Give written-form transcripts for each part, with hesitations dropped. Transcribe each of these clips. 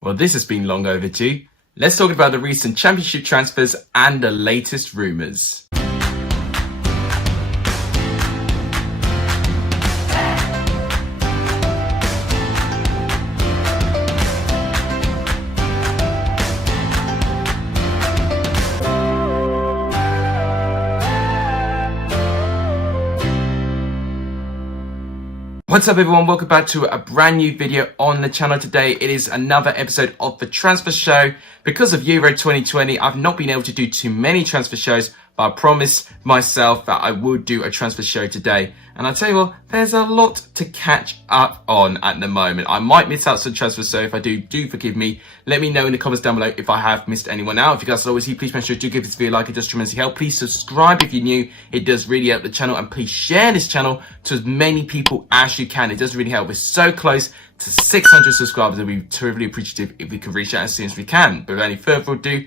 Well, this has been long overdue. Let's talk about the recent championship transfers and the latest rumours. What's up everyone, welcome back to a brand new video on the channel. Today it is another episode of the transfer show. Because of Euro 2020, I've not been able to do too many transfer shows, but I promised myself that I would do a transfer show today. And I tell you what, there's a lot to catch up on at the moment. I might miss out some transfers, so if I do forgive me. Let me know in the comments down below if I have missed anyone out. If you guys are always here, please make sure to give this video a like, it does tremendously help. Please subscribe if you're new, it does really help the channel. And please share this channel to as many people as you can, it does really help. We're so close to 600 subscribers, and we'd be terribly appreciative if we could reach that as soon as we can. But without any further ado,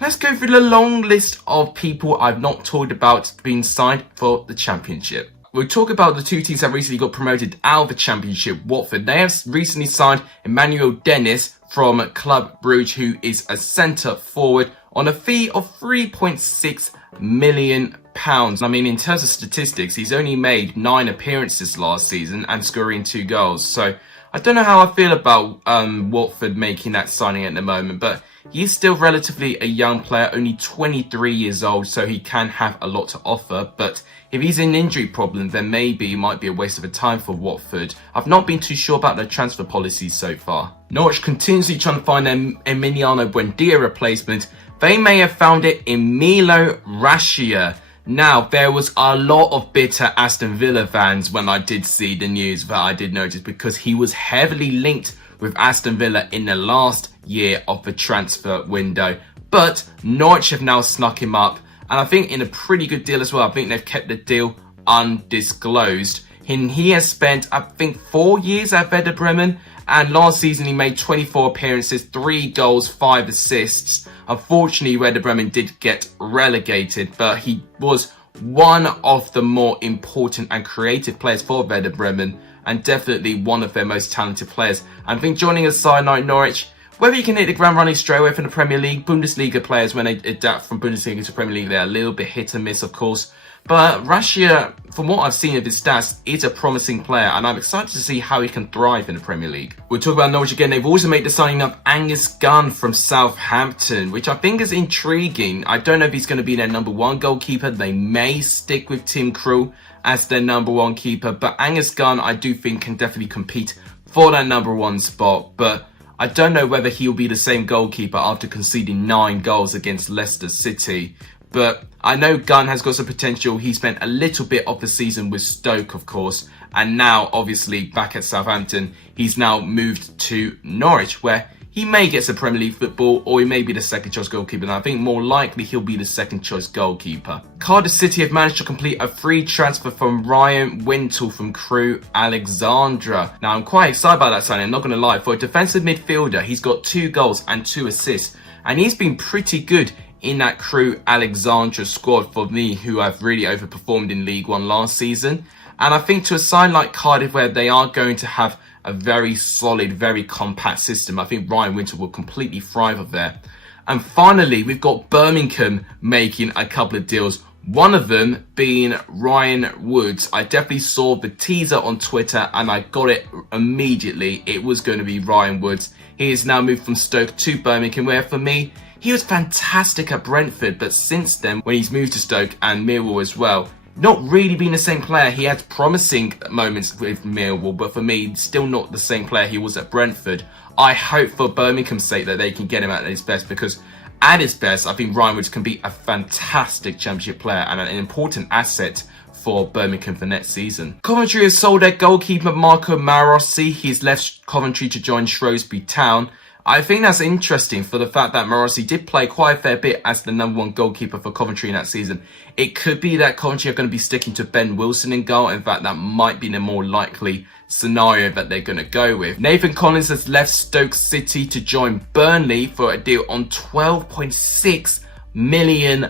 let's go through the long list of people I've not talked about being signed for the championship. We'll talk about the two teams that recently got promoted out of the championship, Watford. They have recently signed Emmanuel Dennis from COLLAB Bruges, who is a centre forward on a fee of £3.6 million. I mean, in terms of statistics, he's only made 9 appearances last season and scoring 2 goals. So I don't know how I feel about Watford making that signing at the moment, but he's still relatively a young player, only 23 years old, so he can have a lot to offer. But if he's an injury problem, then maybe it might be a waste of a time for Watford. I've not been too sure about their transfer policies so far. Norwich continuously trying to find their Emiliano Buendia replacement. They may have found it in Milo Rashia. Now, there was a lot of bitter Aston Villa fans when I did see the news that I did notice, because he was heavily linked with Aston Villa in the last year of the transfer window. But Norwich have now snuck him up, and I think in a pretty good deal as well. I think they've kept the deal undisclosed. And he has spent, I think, 4 years at Werder Bremen, and last season he made 24 appearances, 3 goals, 5 assists. Unfortunately, Werder Bremen did get relegated, but he was one of the more important and creative players for Werder Bremen, and definitely one of their most talented players. And I think joining a side like Norwich, whether you can hit the ground running straight away from the Premier League, Bundesliga players, when they adapt from Bundesliga to Premier League, they're a little bit hit and miss, of course. But Rashia, from what I've seen of his stats, is a promising player, and I'm excited to see how he can thrive in the Premier League. We'll talk about Norwich again. They've also made the signing of Angus Gunn from Southampton, which I think is intriguing. I don't know if he's going to be their number 1 goalkeeper. They may stick with Tim Krul as their number 1 keeper, but Angus Gunn, I do think, can definitely compete for that number 1 spot. But I don't know whether he'll be the same goalkeeper after conceding 9 goals against Leicester City. But I know Gunn has got some potential. He spent a little bit of the season with Stoke, of course, and now obviously back at Southampton. He's now moved to Norwich, where he may get some Premier League football, or he may be the second choice goalkeeper. And I think more likely he'll be the second choice goalkeeper. Cardiff City have managed to complete a free transfer from Ryan Wintle from Crewe Alexandra. Now, I'm quite excited about that signing, I'm not going to lie. For a defensive midfielder, he's got 2 goals and 2 assists, and he's been pretty good in that Crewe Alexandra squad for me, who have really overperformed in League One last season. And I think to a side like Cardiff, where they are going to have a very solid, very compact system, I think Ryan Wintle will completely thrive up there. And finally, we've got Birmingham making a couple of deals. One of them being Ryan Woods. I definitely saw the teaser on Twitter and I got it immediately. It was going to be Ryan Woods. He has now moved from Stoke to Birmingham, where for me, he was fantastic at Brentford, but since then, when he's moved to Stoke and Millwall as well, not really been the same player. He had promising moments with Millwall, but for me, still not the same player he was at Brentford. I hope for Birmingham's sake that they can get him at his best, because at his best, I think Ryan Woods can be a fantastic championship player and an important asset for Birmingham for next season. Coventry has sold their goalkeeper Marco Marossi. He's left Coventry to join Shrewsbury Town. I think that's interesting for the fact that Marossi did play quite a fair bit as the number 1 goalkeeper for Coventry in that season. It could be that Coventry are going to be sticking to Ben Wilson in goal. In fact, that might be the more likely scenario that they're going to go with. Nathan Collins has left Stoke City to join Burnley for a deal on £12.6 million.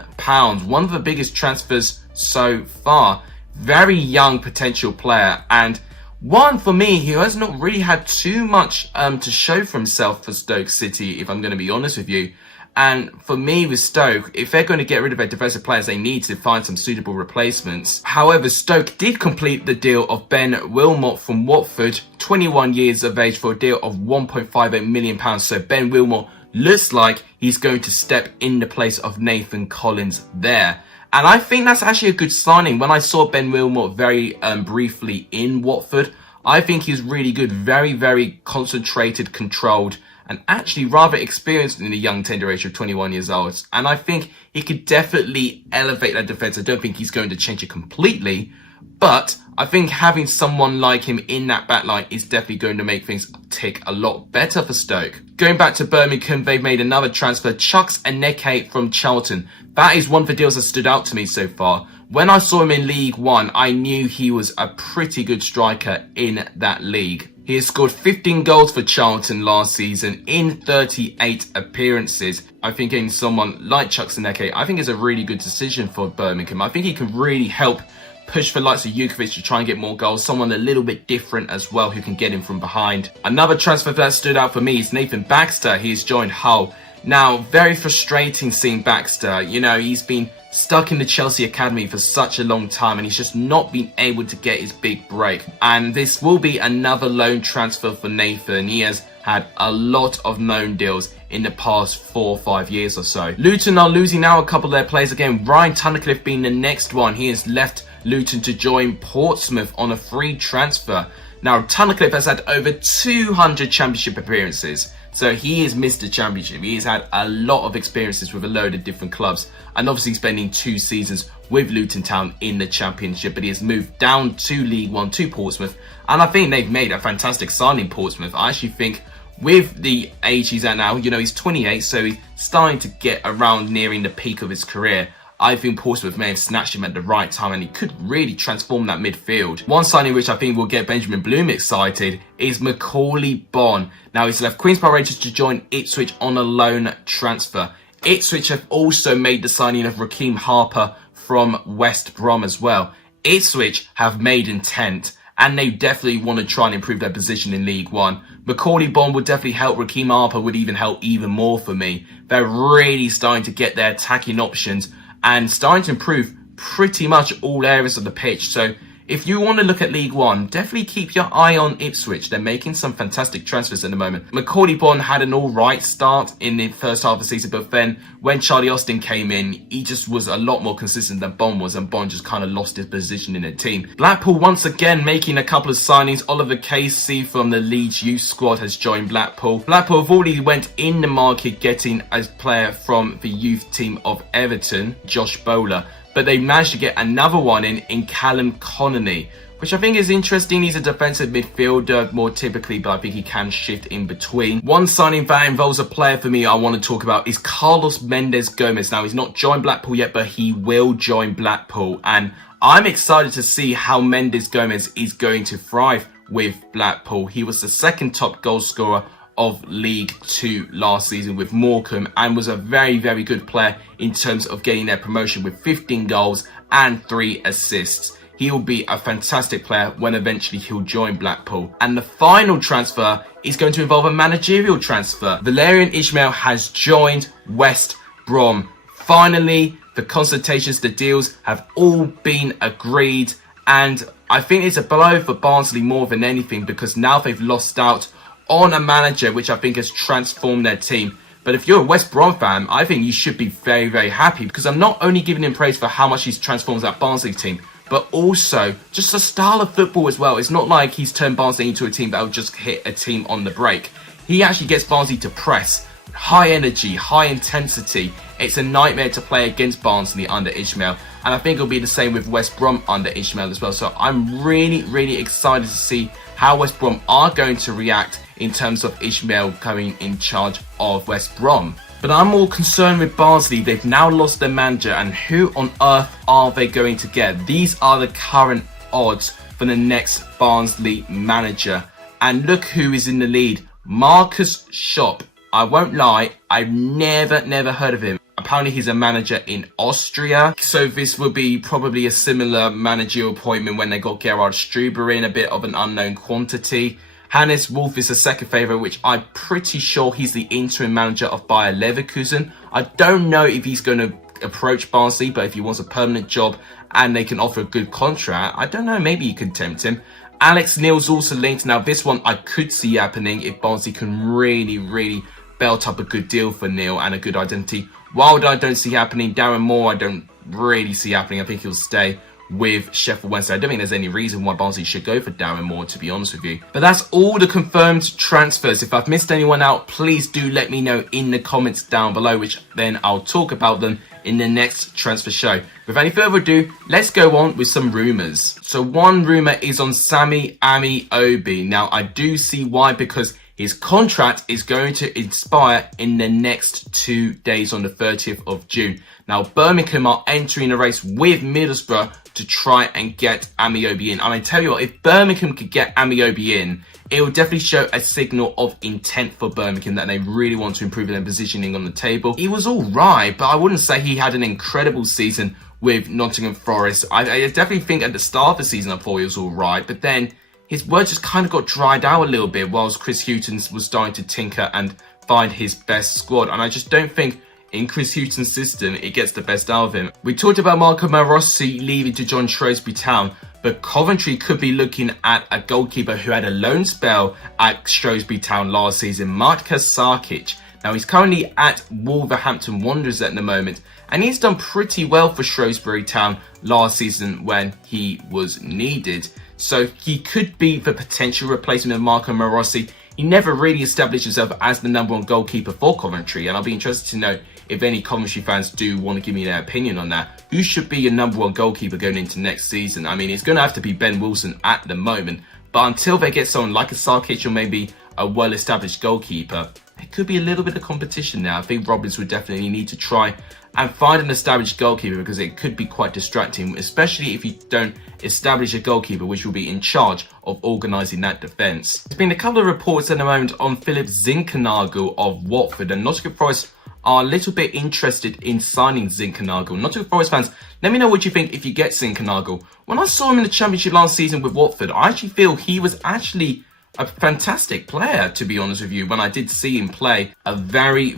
One of the biggest transfers so far. Very young potential player, and One, for me, he has not really had too much to show for himself for Stoke City, if I'm going to be honest with you. And for me, with Stoke, if they're going to get rid of their defensive players, they need to find some suitable replacements. However, Stoke did complete the deal of Ben Wilmot from Watford, 21 years of age, for a deal of £1.58 million. So Ben Wilmot looks like he's going to step in the place of Nathan Collins there. And I think that's actually a good signing. When I saw Ben Wilmot very briefly in Watford, I think he's really good. Very, very concentrated, controlled, and actually rather experienced in a young tender age of 21 years old. And I think he could definitely elevate that defense. I don't think he's going to change it completely, but I think having someone like him in that backline is definitely going to make things tick a lot better for Stoke. Going back to Birmingham, they've made another transfer, Chuks Aneke from Charlton. That is one of the deals that stood out to me so far. When I saw him in League One, I knew he was a pretty good striker in that league. He has scored 15 goals for Charlton last season in 38 appearances. I think getting someone like Chuks Aneke, I think is a really good decision for Birmingham. I think he can really help push for likes of Jukovic to try and get more goals. Someone a little bit different as well who can get him from behind. Another transfer that stood out for me is Nathan Baxter. He has joined Hull. Now, very frustrating seeing Baxter. You know, he's been stuck in the Chelsea Academy for such a long time and he's just not been able to get his big break. And this will be another loan transfer for Nathan. He has had a lot of loan deals in the past 4 or 5 years or so. Luton are losing now a couple of their players again. Ryan Tunnicliffe being the next one. He has left Luton to join Portsmouth on a free transfer. Now, Tunnicliffe has had over 200 championship appearances. So he has missed the championship. He has had a lot of experiences with a load of different clubs. And obviously spending 2 seasons with Luton Town in the championship. But he has moved down to League One to Portsmouth. And I think they've made a fantastic signing, Portsmouth. I actually think with the age he's at now, you know, he's 28. So he's starting to get around nearing the peak of his career. I think Portsmouth may have snatched him at the right time and he could really transform that midfield. One signing which I think will get Benjamin Bloom excited is Macaulay Bonne. Now, he's left Queen's Park Rangers to join Ipswich on a loan transfer. Ipswich have also made the signing of Raheem Harper from West Brom as well. Ipswich have made intent and they definitely want to try and improve their position in League One. Macaulay Bonne would definitely help. Raheem Harper would even help even more for me. They're really starting to get their attacking options and starting to improve pretty much all areas of the pitch. So if you want to look at League One, definitely keep your eye on Ipswich. They're making some fantastic transfers at the moment. Macaulay Bonne had an alright start in the first half of the season, but then when Charlie Austin came in, he just was a lot more consistent than Bonne was, and Bonne just kind of lost his position in the team. Blackpool once again making a couple of signings. Oliver Casey from the Leeds youth squad has joined Blackpool. Blackpool have already went in the market getting a player from the youth team of Everton, Josh Bowler. But they managed to get another one in Callum Connolly, which I think is interesting. He's a defensive midfielder more typically, but I think he can shift in between. One signing that involves a player for me I want to talk about is Carlos Mendes Gomez. Now, he's not joined Blackpool yet, but he will join Blackpool. And I'm excited to see how Mendes Gomez is going to thrive with Blackpool. He was the second top goal scorer of League 2 last season with Morecambe and was a very, very good player in terms of getting their promotion with 15 goals and 3 assists. He will be a fantastic player when eventually he'll join Blackpool. And the final transfer is going to involve a managerial transfer. Valérien Ismaël has joined West Brom. Finally, the consultations, the deals have all been agreed, and I think it's a blow for Barnsley more than anything because now they've lost out on a manager which I think has transformed their team. But if you're a West Brom fan, I think you should be very, very happy because I'm not only giving him praise for how much he's transformed that Barnsley team, but also just the style of football as well. It's not like he's turned Barnsley into a team that will just hit a team on the break. He actually gets Barnsley to press. High energy, high intensity. It's a nightmare to play against Barnsley under Ismaël. And I think it'll be the same with West Brom under Ismaël as well. So I'm really, really excited to see how West Brom are going to react in terms of Ismaël coming in charge of West Brom. But I'm more concerned with Barnsley. They've now lost their manager, and who on earth are they going to get? These are the current odds for the next Barnsley manager. And look who is in the lead. Marcus Schopp. I won't lie, I've never heard of him. Apparently he's a manager in Austria, so this will be probably a similar managerial appointment when they got Gerhard Struber in, a bit of an unknown quantity. Hannes Wolf is a second favourite, which I'm pretty sure he's the interim manager of Bayer Leverkusen. I don't know if he's going to approach Barnsley, but if he wants a permanent job and they can offer a good contract, I don't know, maybe you can tempt him. Alex Neil's also linked. Now this one I could see happening if Barnsley can really belt up a good deal for Neil and a good identity. Wilder I don't see happening. Darren Moore I don't really see happening. I think he'll stay with Sheffield Wednesday. I don't think there's any reason why Barnsley should go for Darren Moore, to be honest with you. But that's all the confirmed transfers. If I've missed anyone out, please do let me know in the comments down below, which then I'll talk about them in the next transfer show. Without any further ado, let's go on with some rumours. So one rumour is on Sammy Ameobi. Now I do see why, because his contract is going to expire in the next 2 days on the 30th of June. Now Birmingham are entering a race with Middlesbrough to try and get Ameobi in. I mean, tell you what, if Birmingham could get Ameobi in, it will definitely show a signal of intent for Birmingham that they really want to improve their positioning on the table. He was all right, but I wouldn't say he had an incredible season with Nottingham Forest. I definitely think at the start of the season I thought he was all right, but then his work just kind of got dried out a little bit whilst Chris Hughton was starting to tinker and find his best squad. And I just don't think in Chris Hughton's system it gets the best out of him. We talked about Marco Marossi leaving to join Shrewsbury Town, but Coventry could be looking at a goalkeeper who had a loan spell at Shrewsbury Town last season, Matka Sarkic. Now he's currently at Wolverhampton Wanderers at the moment, and he's done pretty well for Shrewsbury Town last season when he was needed. So he could be the potential replacement of Marco Marossi. He never really established himself as the #1 goalkeeper for Coventry, and I'll be interested to know if any Coventry fans do want to give me their opinion on that. Who should be your #1 goalkeeper going into next season? I mean, it's going to have to be Ben Wilson at the moment, but until they get someone like a Sarkic or maybe a well-established goalkeeper, it could be a little bit of competition now. I think Robbins would definitely need to try and find an established goalkeeper, because it could be quite distracting, especially if you don't establish a goalkeeper which will be in charge of organising that defence. There's been a couple of reports at the moment on Phillip Zinckernagel of Watford, and Nottingham Forest are a little bit interested in signing Zinckernagel. Nottingham Forest fans, let me know what you think if you get Zinckernagel. When I saw him in the Championship last season with Watford, I actually feel he was actually a fantastic player, to be honest with you. When I did see him play, a very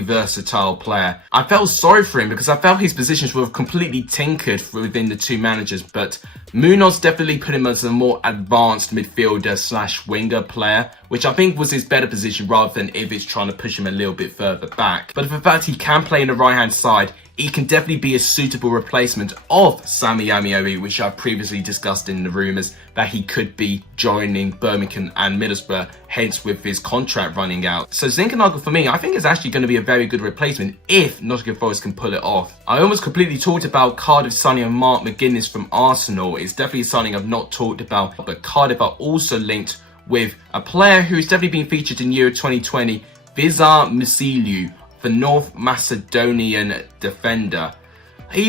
versatile player. I felt sorry for him because I felt his positions were completely tinkered within the two managers, but Munoz definitely put him as a more advanced midfielder / winger player, which I think was his better position rather than Ivic trying to push him a little bit further back. But the fact he can play in the right hand side, he can definitely be a suitable replacement of Sammy Ameobi, which I've previously discussed in the rumours that he could be joining Birmingham and Middlesbrough, hence with his contract running out. So Zinckernagel for me, I think is actually going to be a very good replacement if Nottingham Forest can pull it off. I almost completely talked about Cardiff signing of Mark McGuinness from Arsenal. It's definitely something I've not talked about, but Cardiff are also linked with a player who's definitely been featured in Euro 2020, Vizar Misiliu, the North Macedonian defender.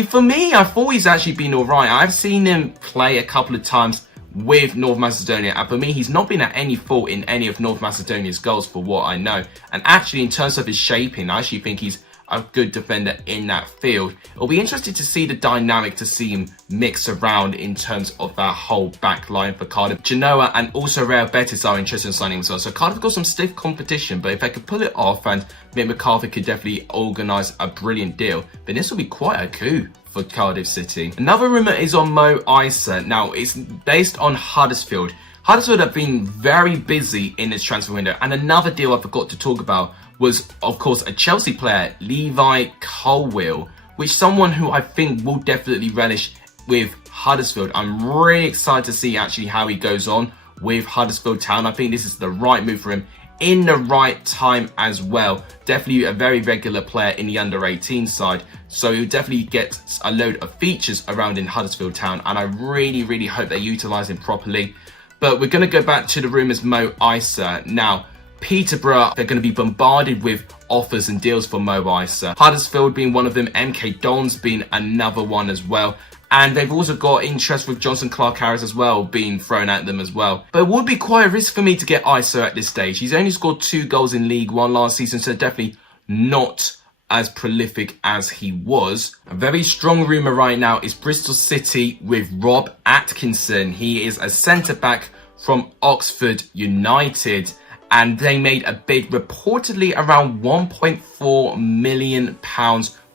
For me, I thought he's actually been alright. I've seen him play a couple of times with North Macedonia, and for me, he's not been at any fault in any of North Macedonia's goals for what I know. And actually, in terms of his shaping, I actually think he's a good defender in that field. It'll be interesting to see the dynamic, to see him mix around in terms of that whole back line for Cardiff. Genoa and also Real Betis are interested in signing as well. So Cardiff got some stiff competition, but if they could pull it off and Mick McCarthy could definitely organise a brilliant deal, then this will be quite a coup for Cardiff City. Another rumour is on Mo Isa. Now, it's based on Huddersfield. Huddersfield have been very busy in this transfer window, and another deal I forgot to talk about was, of course, a Chelsea player, Levi Colwill, which someone who I think will definitely relish with Huddersfield. I'm really excited to see actually how he goes on with Huddersfield Town. I think this is the right move for him in the right time as well. Definitely a very regular player in the under-18 side, so he'll definitely get a load of features around in Huddersfield Town, and I really hope they utilise him properly. But we're going to go back to the rumours Mo Isa. Now, Peterborough, they're going to be bombarded with offers and deals for Mo Isa. Huddersfield being one of them, MK Dons being another one as well. And they've also got interest with Johnson Clark-Harris as well being thrown at them as well. But it would be quite a risk for me to get Isa at this stage. He's only scored 2 goals in League One last season, so definitely not as prolific as he was. A very strong rumour right now is Bristol City with Rob Atkinson. He is a centre-back from Oxford United, and they made a bid reportedly around £1.4 million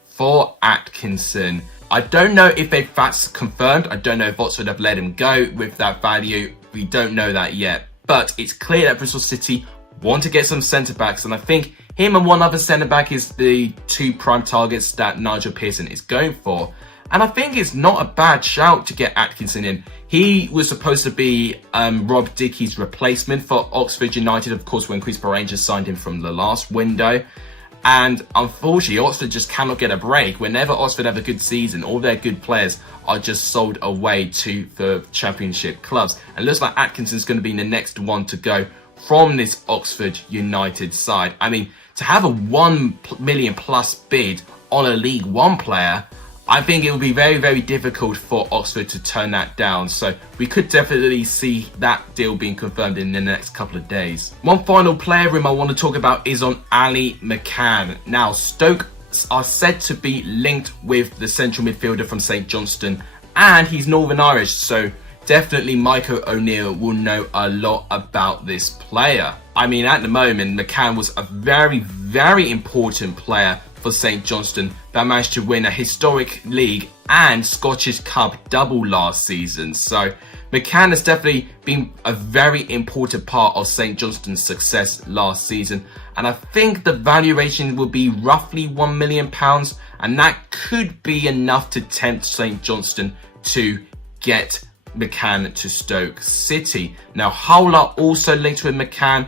for Atkinson. I don't know if that's confirmed. I don't know if Oxford have let him go with that value. We don't know that yet. But it's clear that Bristol City want to get some centre-backs, and I think him and one other centre-back is the two prime targets that Nigel Pearson is going for. And I think it's not a bad shout to get Atkinson in. He was supposed to be Rob Dickey's replacement for Oxford United, of course, when Queen's Park Rangers signed him from the last window. And unfortunately, Oxford just cannot get a break. Whenever Oxford have a good season, all their good players are just sold away to the Championship clubs. And it looks like Atkinson's going to be the next one to go from this Oxford United side. I mean, to have a £1 million plus bid on a League One player, I think it will be very, very difficult for Oxford to turn that down. So we could definitely see that deal being confirmed in the next couple of days. One final player room I want to talk about is on Ali McCann. Now, Stoke are said to be linked with the central midfielder from St Johnstone, and he's Northern Irish, so definitely Michael O'Neill will know a lot about this player. I mean, at the moment, McCann was a very, very important player for St Johnstone that managed to win a historic league and Scottish Cup double last season. So McCann has definitely been a very important part of St Johnstone's success last season, and I think the valuation will be roughly £1 million, and that could be enough to tempt St Johnstone to get McCann to Stoke City. Now, Hull are also linked with McCann,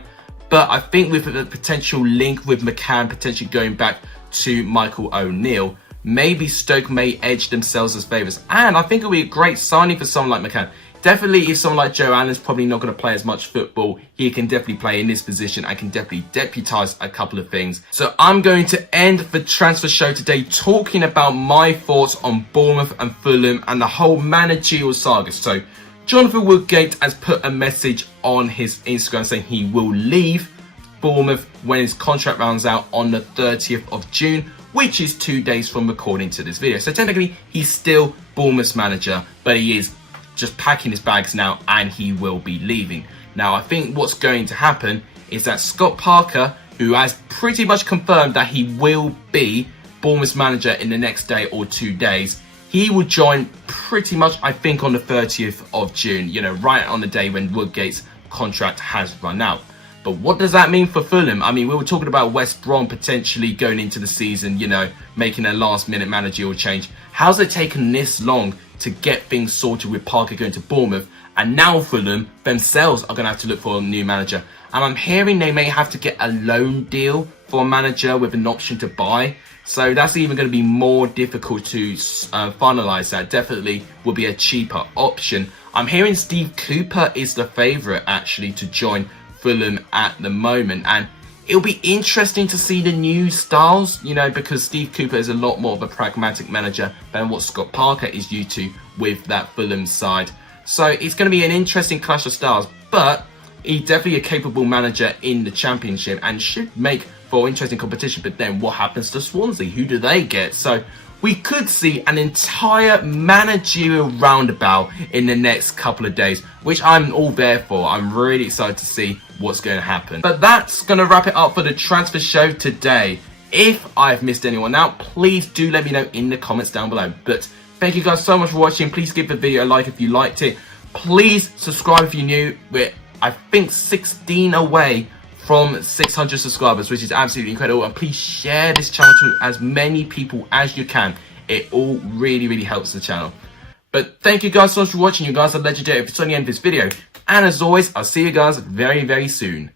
but I think with the potential link with McCann potentially going back to Michael O'Neill, maybe Stoke may edge themselves as favourites, and I think it'll be a great signing for someone like McCann. Definitely, if someone like Joe Allen's probably not going to play as much football, he can definitely play in this position and can definitely deputise a couple of things. So I'm going to end the transfer show today talking about my thoughts on Bournemouth and Fulham and the whole managerial saga. So Jonathan Woodgate has put a message on his Instagram saying he will leave Bournemouth when his contract runs out on the 30th of June, which is 2 days from recording to this video. So technically, he's still Bournemouth's manager, but he is just packing his bags now and he will be leaving. Now, I think what's going to happen is that Scott Parker, who has pretty much confirmed that he will be Bournemouth's manager in the next day or 2 days, he will join pretty much, I think, on the 30th of June, you know, right on the day when Woodgate's contract has run out. But what does that mean for Fulham? I mean, we were talking about West Brom potentially going into the season, you know, making a last-minute managerial change. How's it taken this long to get things sorted with Parker going to Bournemouth? And now Fulham themselves are going to have to look for a new manager. And I'm hearing they may have to get a loan deal for a manager with an option to buy. So that's even going to be more difficult to finalise. That definitely will be a cheaper option. I'm hearing Steve Cooper is the favourite actually to join Fulham at the moment, and it'll be interesting to see the new styles, you know, because Steve Cooper is a lot more of a pragmatic manager than what Scott Parker is used to with that Fulham side. So it's going to be an interesting clash of styles, but he's definitely a capable manager in the Championship and should make for interesting competition. But then what happens to Swansea? Who do they get? So we could see an entire managerial roundabout in the next couple of days, which I'm all there for. I'm really excited to see what's going to happen. But that's going to wrap it up for the transfer show today. If I've missed anyone out, please do let me know in the comments down below. But thank you guys so much for watching. Please give the video a like if you liked it. Please subscribe if you're new. We're, I think, 16 away from 600 subscribers, which is absolutely incredible. And please share this channel to as many people as you can. It all really, really helps the channel. But thank you guys so much for watching. You guys are legendary. If it's on the end of this video. And as always, I'll see you guys very, very soon.